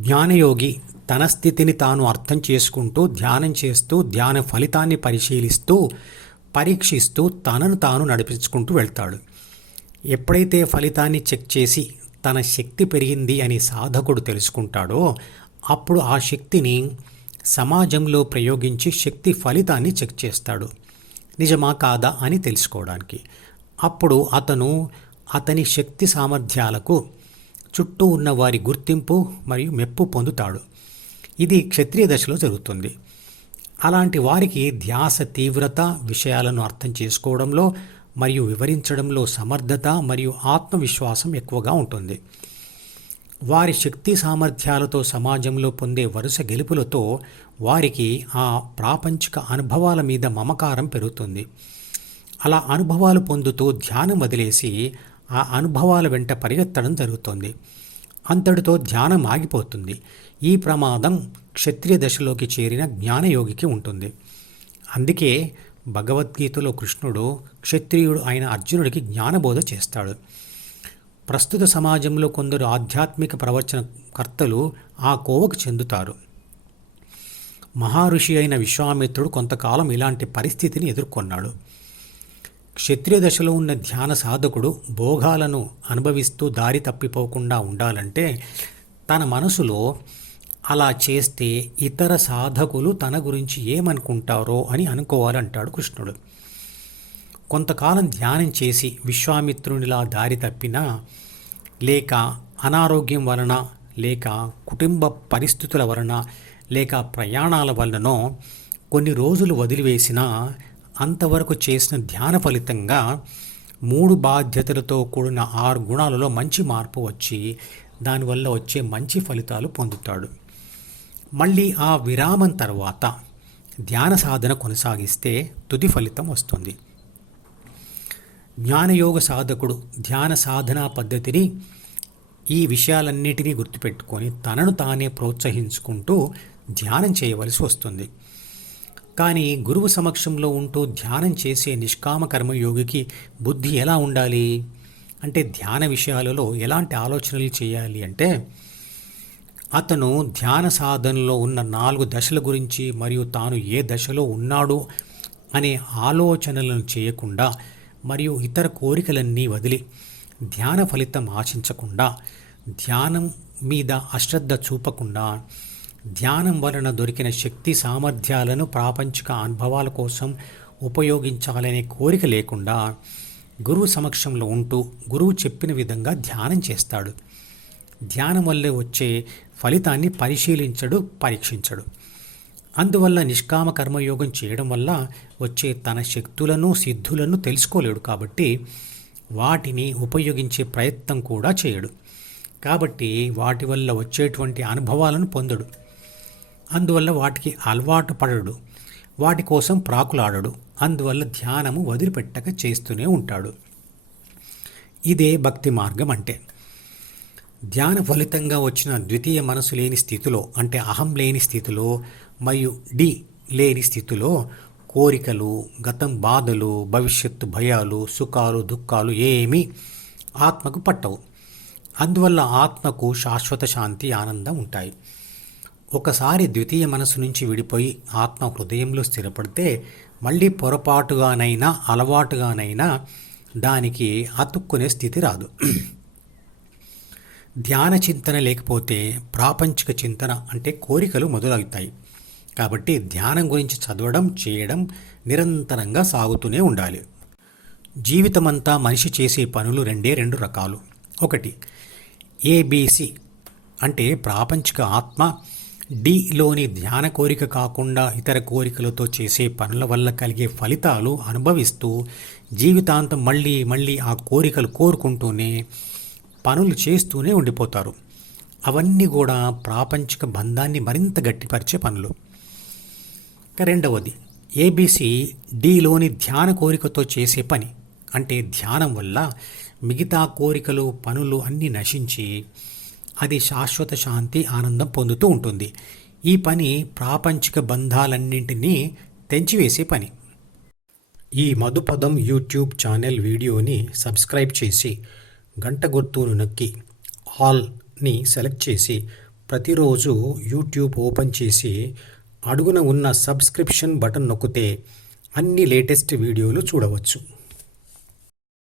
జ్ఞానయోగి తన స్థితిని తాను అర్థం చేసుకుంటూ ధ్యానం చేస్తూ ధ్యాన ఫలితాన్ని పరిశీలిస్తూ పరీక్షిస్తూ తనను తాను నడిపించుకుంటూ వెళ్తాడు. ఎప్పుడైతే ఫలితాన్ని చెక్ చేసి తన శక్తి పెరిగింది అని సాధకుడు తెలుసుకుంటాడో అప్పుడు ఆ శక్తిని సమాజంలో ప్రయోగించి శక్తి ఫలితాన్ని చెక్ చేస్తాడు. నిజమా కాదా అని తెలుసుకోవడానికి. అప్పుడు అతను అతని శక్తి సామర్థ్యాలకు చుట్టూ ఉన్న వారి గుర్తింపు మరియు మెప్పు పొందుతాడు. ఇది క్షత్రియ దశలో జరుగుతుంది. అలాంటి వారికి ధ్యాస తీవ్రత విషయాలను అర్థం చేసుకోవడంలో మరియు వివరించడంలో సమర్థత మరియు ఆత్మవిశ్వాసం ఎక్కువగా ఉంటుంది. వారి శక్తి సామర్థ్యాలతో సమాజంలో పొందే వరుస గెలుపులతో వారికి ఆ ప్రాపంచిక అనుభవాల మీద మమకారం పెరుగుతుంది. అలా అనుభవాలు పొందుతూ ధ్యానం వదిలేసి ఆ అనుభవాల వెంట పరిగెత్తడం జరుగుతోంది. అంతటితో ధ్యానం ఆగిపోతుంది. ఈ ప్రమాదం క్షత్రియ దశలోకి చేరిన జ్ఞానయోగికి ఉంటుంది. అందుకే భగవద్గీతలో కృష్ణుడు క్షత్రియుడు అయిన అర్జునుడికి జ్ఞానబోధ చేస్తాడు. ప్రస్తుత సమాజంలో కొందరు ఆధ్యాత్మిక ప్రవచనకర్తలు ఆ కోవకు చెందుతారు. మహారుషి అయిన విశ్వామిత్రుడు కొంతకాలం ఇలాంటి పరిస్థితిని ఎదుర్కొన్నాడు. క్షత్రియ దశలో ఉన్న ధ్యాన సాధకుడు భోగాలను అనుభవిస్తూ దారి తప్పిపోకుండా ఉండాలంటే తన మనసులో అలా చేస్తే ఇతర సాధకులు తన గురించి ఏమనుకుంటారో అని అనుకోవాలంటాడు కృష్ణుడు. కొంతకాలం ధ్యానం చేసి విశ్వామిత్రునిలా దారి తప్పినా లేక అనారోగ్యం వలన లేక కుటుంబ పరిస్థితుల వలన లేక ప్రయాణాల వలననో కొన్ని రోజులు వదిలివేసినా అంతవరకు చేసిన ధ్యాన ఫలితంగా మూడు బాధ్యతలతో కూడిన ఆరు గుణాలలో మంచి మార్పు వచ్చి దానివల్ల వచ్చే మంచి ఫలితాలు పొందుతాడు. మళ్ళీ ఆ విరామం తర్వాత ధ్యాన సాధన కొనసాగిస్తే తుది ఫలితం వస్తుంది. జ్ఞానయోగ సాధకుడు ధ్యాన సాధనా పద్ధతిని ఈ విషయాలన్నిటినీ గుర్తుపెట్టుకొని తనను తానే ప్రోత్సహించుకుంటూ ధ్యానం చేయవలసి వస్తుంది. కానీ గురువు సమక్షంలో ఉంటూ ధ్యానం చేసే నిష్కామ కర్మయోగికి బుద్ధి ఎలా ఉండాలి? అంటే ధ్యాన విషయాలలో ఎలాంటి ఆలోచనలు చేయాలి అంటే అతను ధ్యాన సాధనలో ఉన్న నాలుగు దశల గురించి మరియు తాను ఏ దశలో ఉన్నాడు అనే ఆలోచనలను చేయకుండా మరియు ఇతర కోరికలన్నీ వదిలి ధ్యాన ఫలితం ఆశించకుండా ధ్యానం మీద అశ్రద్ధ చూపకుండా ధ్యానం వలన దొరికిన శక్తి సామర్థ్యాలను ప్రాపంచిక అనుభవాల కోసం ఉపయోగించాలనే కోరిక లేకుండా గురువు సమక్షంలో ఉంటూ గురువు చెప్పిన విధంగా ధ్యానం చేస్తాడు. ధ్యానం వల్లే వచ్చే ఫలితాన్ని పరిశీలించడు పరీక్షించడు. అందువల్ల నిష్కామ కర్మయోగం చేయడం వల్ల వచ్చే తన శక్తులను సిద్ధులను తెలుసుకోలేడు కాబట్టి వాటిని ఉపయోగించే ప్రయత్నం కూడా చేయడు. కాబట్టి వాటి వల్ల వచ్చేటువంటి అనుభవాలను పొందడు. అందువల్ల వాటికి అలవాటు పడడు. వాటి కోసం ప్రాకులాడడు. అందువల్ల ధ్యానము వదిలిపెట్టక చేస్తూనే ఉంటాడు. ఇదే భక్తి మార్గం అంటే. ధ్యాన ఫలితంగా వచ్చిన ద్వితీయ మనసు లేని స్థితిలో అంటే అహం లేని స్థితిలో మరియు డి లేని స్థితిలో కోరికలు గతం బాధలు భవిష్యత్తు భయాలు సుఖాలు దుఃఖాలు ఏమీ ఆత్మకు పట్టవు. అందువల్ల ఆత్మకు శాశ్వత శాంతి ఆనందం ఉంటాయి. ఒకసారి ద్వితీయ మనసు నుంచి విడిపోయి ఆత్మ హృదయంలో స్థిరపడితే మళ్ళీ పొరపాటుగానైనా అలవాటుగానైనా దానికి అతుక్కునే స్థితి రాదు. ధ్యాన చింతన లేకపోతే ప్రాపంచిక చింతన అంటే కోరికలు మొదలవుతాయి. కాబట్టి ధ్యానం గురించి చదవడం చేయడం నిరంతరంగా సాగుతూనే ఉండాలి. జీవితమంతా మనిషి చేసే పనులు రెండే రెండు రకాలు. ఒకటి ఏబీసీ అంటే ప్రాపంచిక ఆత్మ డిలోని ధ్యాన కోరిక కాకుండా ఇతర కోరికలతో చేసే పనుల వల్ల కలిగే ఫలితాలు అనుభవిస్తూ జీవితాంతం మళ్ళీ మళ్ళీ ఆ కోరికలు కోరుకుంటూనే పనులు చేస్తూనే ఉండిపోతారు. అవన్నీ కూడా ప్రాపంచిక బంధాన్ని మరింత గట్టిపరిచే పనులు. రెండవది ఏబీసీ డిలోని ధ్యాన కోరికతో చేసే పని. అంటే ధ్యానం వల్ల మిగతా కోరికలు పనులు అన్నీ నశించి అది శాశ్వత శాంతి ఆనందం పొందుతూ ఉంటుంది. ఈ పని ప్రాపంచిక బంధాలన్నింటినీ తెంచివేసే పని. ఈ మధుపదం యూట్యూబ్ ఛానల్ వీడియోని సబ్స్క్రైబ్ చేసి గంట గుర్తును నొక్కి ఆల్ని సెలెక్ట్ చేసి ప్రతిరోజు యూట్యూబ్ ఓపెన్ చేసి అడుగున ఉన్న సబ్స్క్రిప్షన్ బటన్ నొక్కితే అన్ని లేటెస్ట్ వీడియోలు చూడవచ్చు.